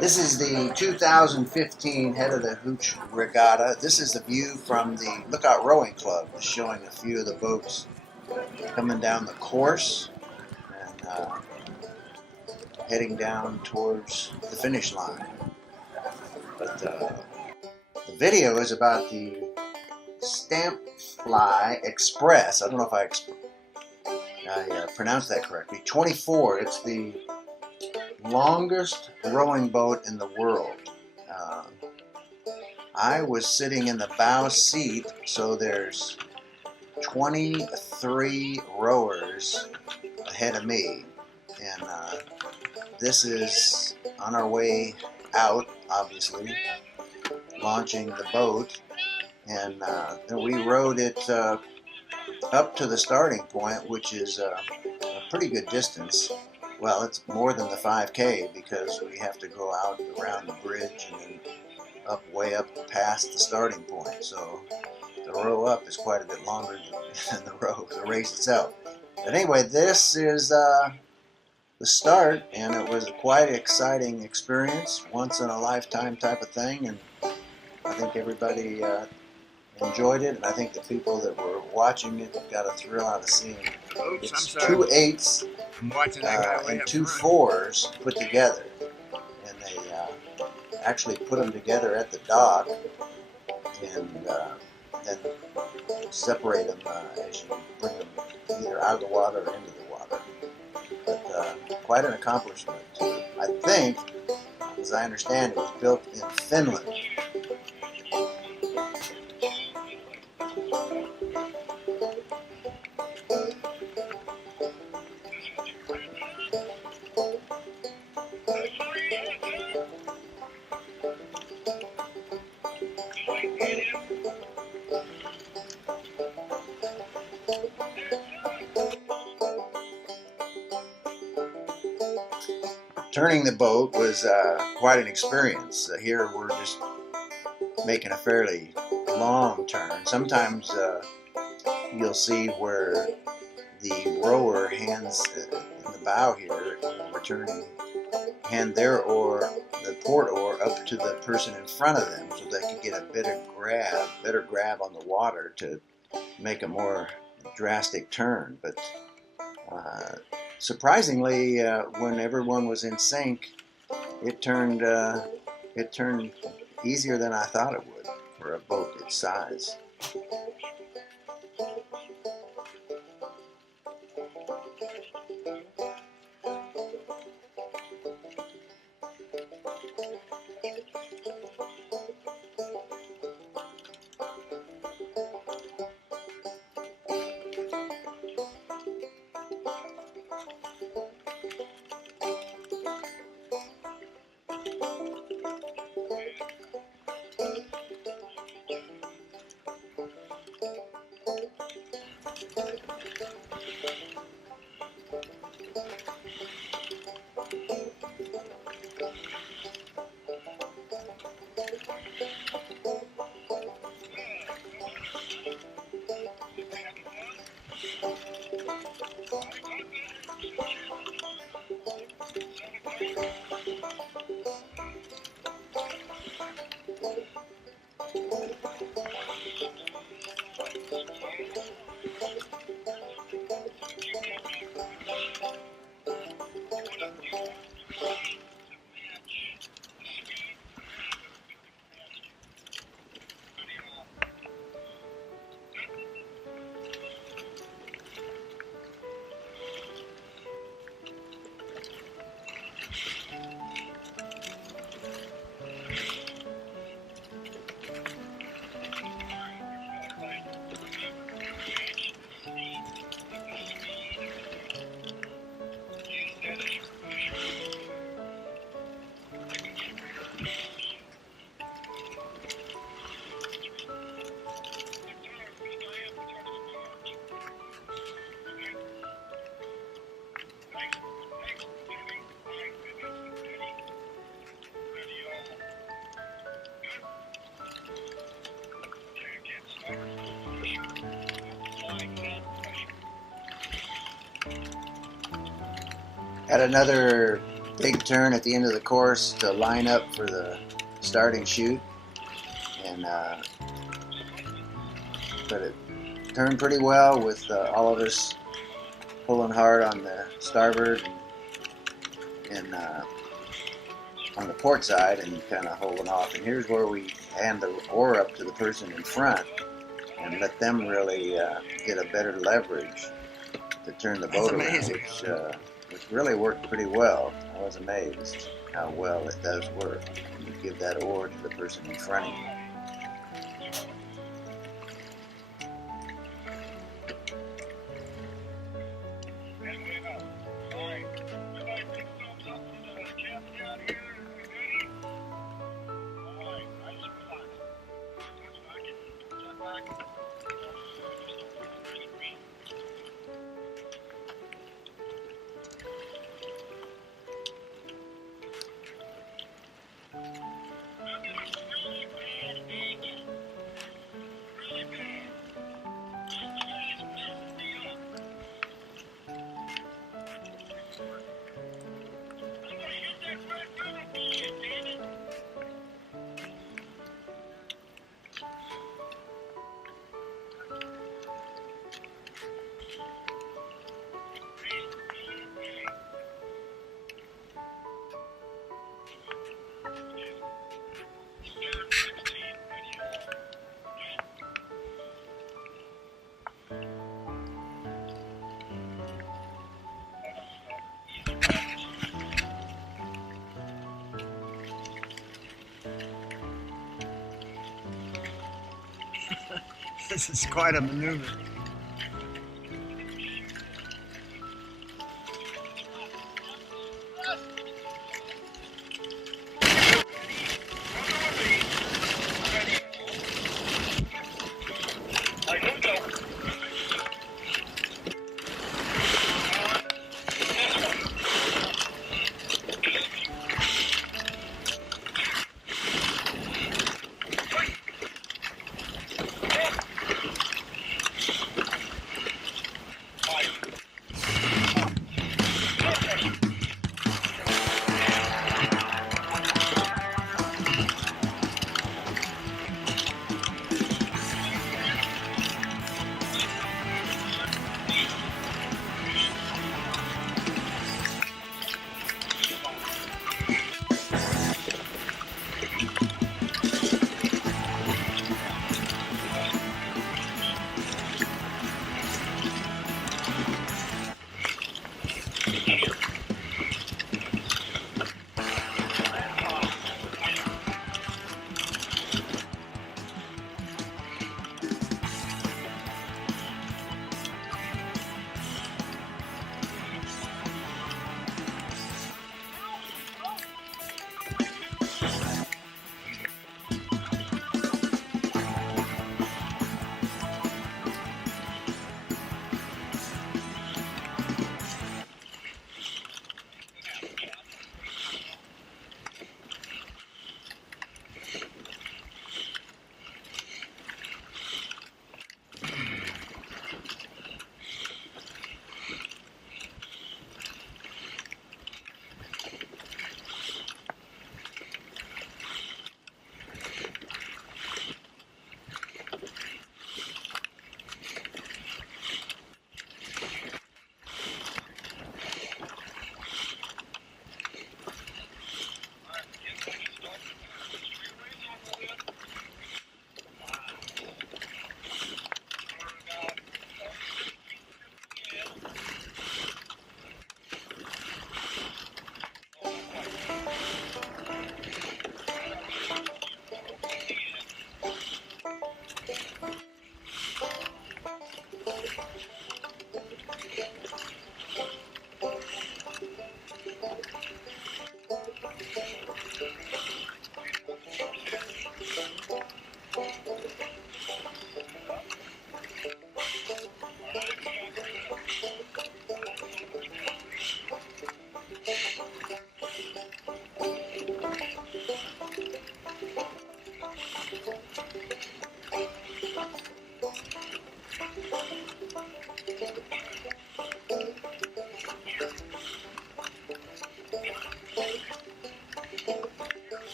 This is the 2015 Head of the Hooch Regatta. This is the view from the Lookout Rowing Club, just showing a few of the boats coming down the course and heading down towards the finish line. But the video is about the Stampfly Express. I don't know if I pronounced that correctly. 24. It's the longest rowing boat in the world. I was sitting in the bow seat, so there's 23 rowers ahead of me, and this is on our way out, obviously, launching the boat, and we rowed it up to the starting point, which is a pretty good distance. Well, it's more than the 5K because we have to go out around the bridge and then way up past the starting point. So the row up is quite a bit longer than the race itself. But anyway, this is the start, and it was a quite exciting experience, once in a lifetime type of thing, and I think everybody enjoyed it, and I think the people that were watching it got a thrill out of seeing it. It's 2 8s and 2 4s put together, and they actually put them together at the dock and then separate them as you bring them either out of the water or into the water. But quite an accomplishment. I think, as I understand, it was built in Finland. Turning the boat was quite an experience. Here we're just making a fairly long turn. Sometimes you'll see where the rower hands in the bow here, returning, hand their oar, the port oar, up to the person in front of them so they can get a better grab on the water to make a more drastic turn. But surprisingly, when everyone was in sync, it turned easier than I thought it would for a boat its size. Had another big turn at the end of the course to line up for the starting chute, and but it turned pretty well with all of us pulling hard on the starboard and on the port side and kind of holding off. And here's where we hand the oar up to the person in front and let them really get a better leverage to turn the boat around, which really worked pretty well. I was amazed how well it does work when you give that oar to the person in front of you. This is quite a maneuver.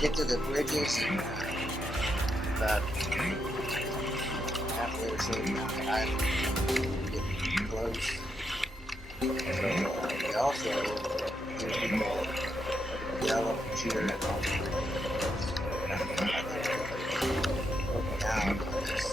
Get to the bridges and about halfway or so down the island, get close. So we also hear people yell and cheer and all the looking down on this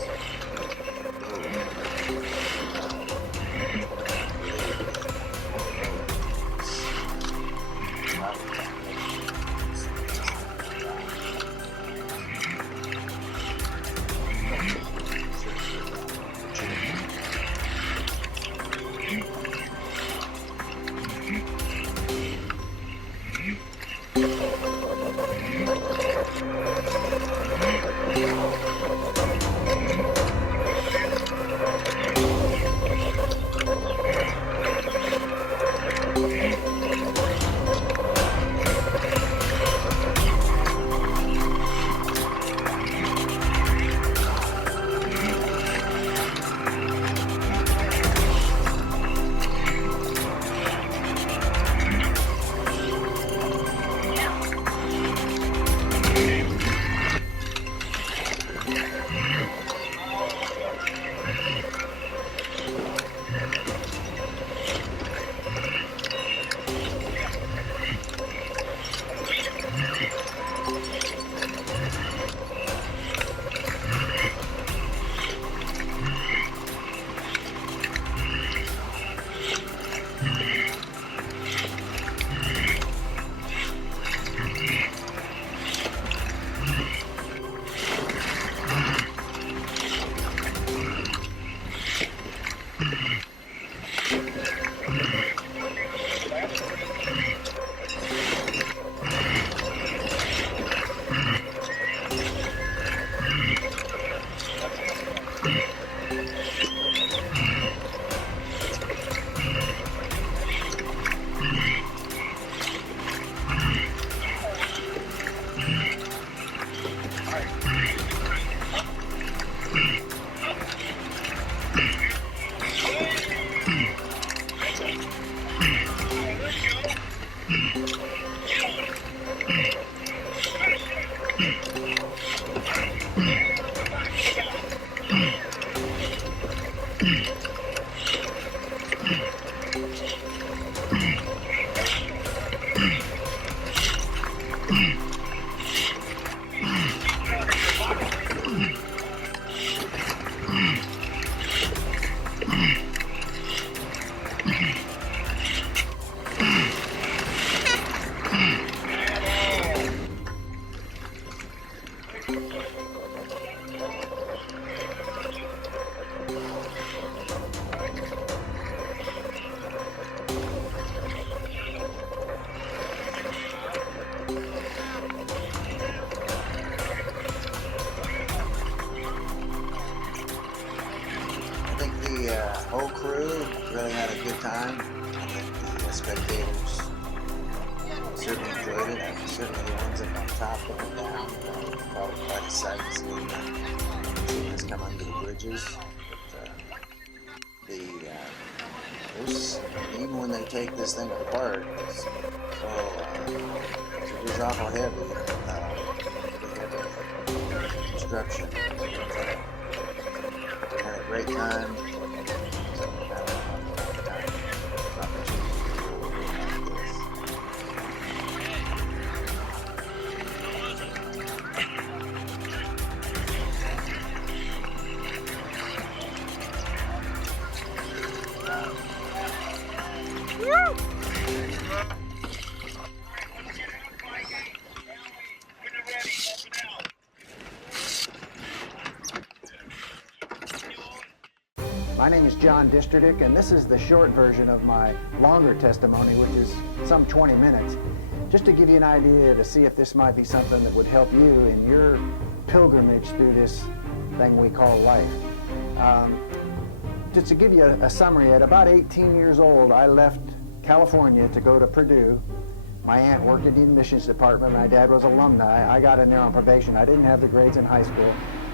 whole crew really had a good time. I think the spectators certainly enjoyed it. Certainly the ones up on top looking down, probably quite a sight seeing us come under the bridges. But even when they take this thing apart, it was awful heavy. Construction. We had a great time. My name is John Distridick, and this is the short version of my longer testimony, which is some 20 minutes, just to give you an idea to see if this might be something that would help you in your pilgrimage through this thing we call life. Just to give you a summary, at about 18 years old, I left California to go to Purdue. My aunt worked in the admissions department. My dad was alumni. I got in there on probation. I didn't have the grades in high school.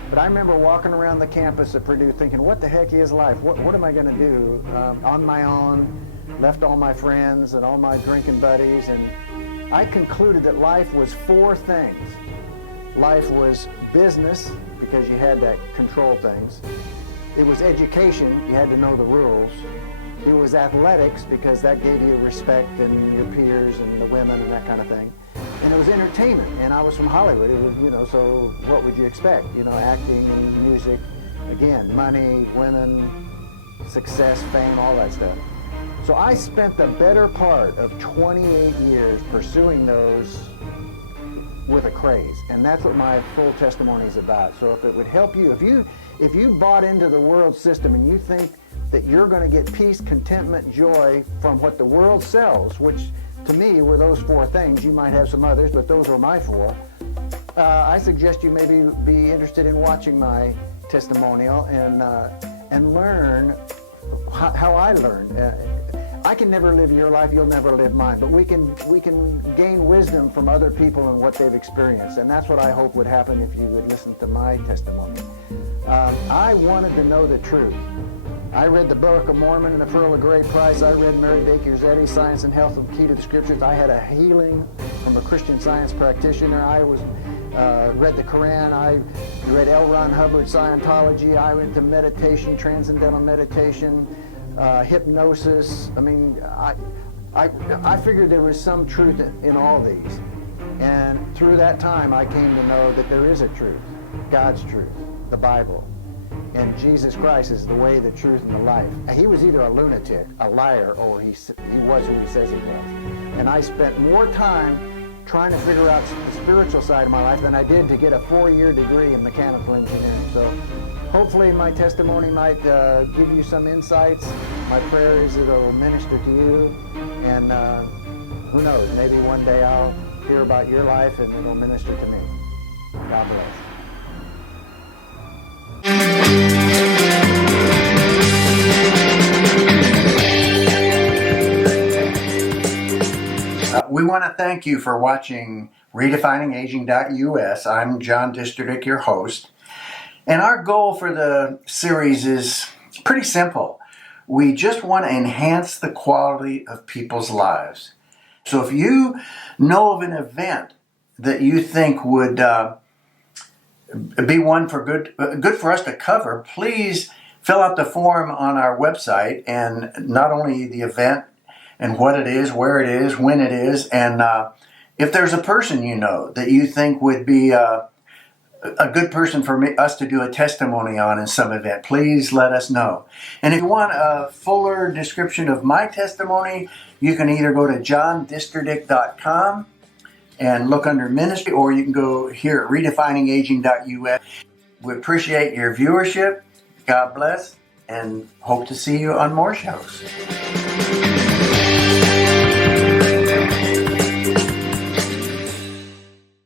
But I remember walking around the campus at Purdue thinking, what the heck is life? What am I going to do on my own? Left all my friends and all my drinking buddies. And I concluded that life was four things. Life was business, because you had to control things. It was education. You had to know the rules. It was athletics, because that gave you respect and your peers and the women and that kind of thing. And it was entertainment, and I was from Hollywood. It was, so what would you expect? Acting and music, again, money, women, success, fame, all that stuff. So I spent the better part of 28 years pursuing those with a craze, and that's what my full testimony is about. So if it would help you, if you bought into the world system and you think that you're going to get peace, contentment, joy from what the world sells, which to me were those four things. You might have some others, but those were my four. I suggest you maybe be interested in watching my testimonial and learn how I learned. I can never live your life, you'll never live mine, but we can gain wisdom from other people and what they've experienced, and that's what I hope would happen if you would listen to my testimony. I wanted to know the truth. I read the Book of Mormon and the Pearl of Great Price. I read Mary Baker's Eddy, Science and Health, the Key to the Scriptures. I had a healing from a Christian Science practitioner. I read the Quran. I read L. Ron Hubbard's Scientology. I went to meditation, transcendental meditation, hypnosis. I figured there was some truth in all these. And through that time, I came to know that there is a truth, God's truth, the Bible. And Jesus Christ is the way, the truth, and the life. He was either a lunatic, a liar, or he was who he says he was. And I spent more time trying to figure out the spiritual side of my life than I did to get a 4-year degree in mechanical engineering. So hopefully my testimony might give you some insights. My prayer is it'll minister to you. And who knows, maybe one day I'll hear about your life and it'll minister to me. God bless. We want to thank you for watching RedefiningAging.us. I'm John Distridick, your host. And our goal for the series is pretty simple. We just want to enhance the quality of people's lives. So if you know of an event that you think would be one for good for us to cover, please fill out the form on our website, and not only the event and what it is, where it is, when it is, and if there's a person you know that you think would be a good person for us to do a testimony on in some event, please let us know. And if you want a fuller description of my testimony, you can either go to johndistridick.com and look under ministry, or you can go here at redefiningaging.us. We appreciate your viewership. God bless, and hope to see you on more shows.